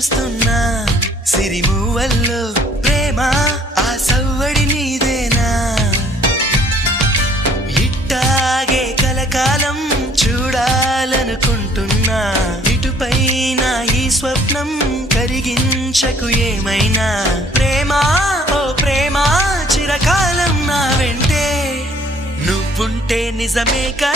చూస్తున్నా సిరిమూవల్లో ప్రేమ ఆ సవ్వడి నీదేనా ఇట్టాగే కలకాలం చూడాలనుకుంటున్నా ఇటుపైన ఈ స్వప్నం కరిగించకు ఏమైనా ప్రేమ ఓ ప్రేమ చిరకాలం నా వెంటే నువ్వుంటే నిజమేగా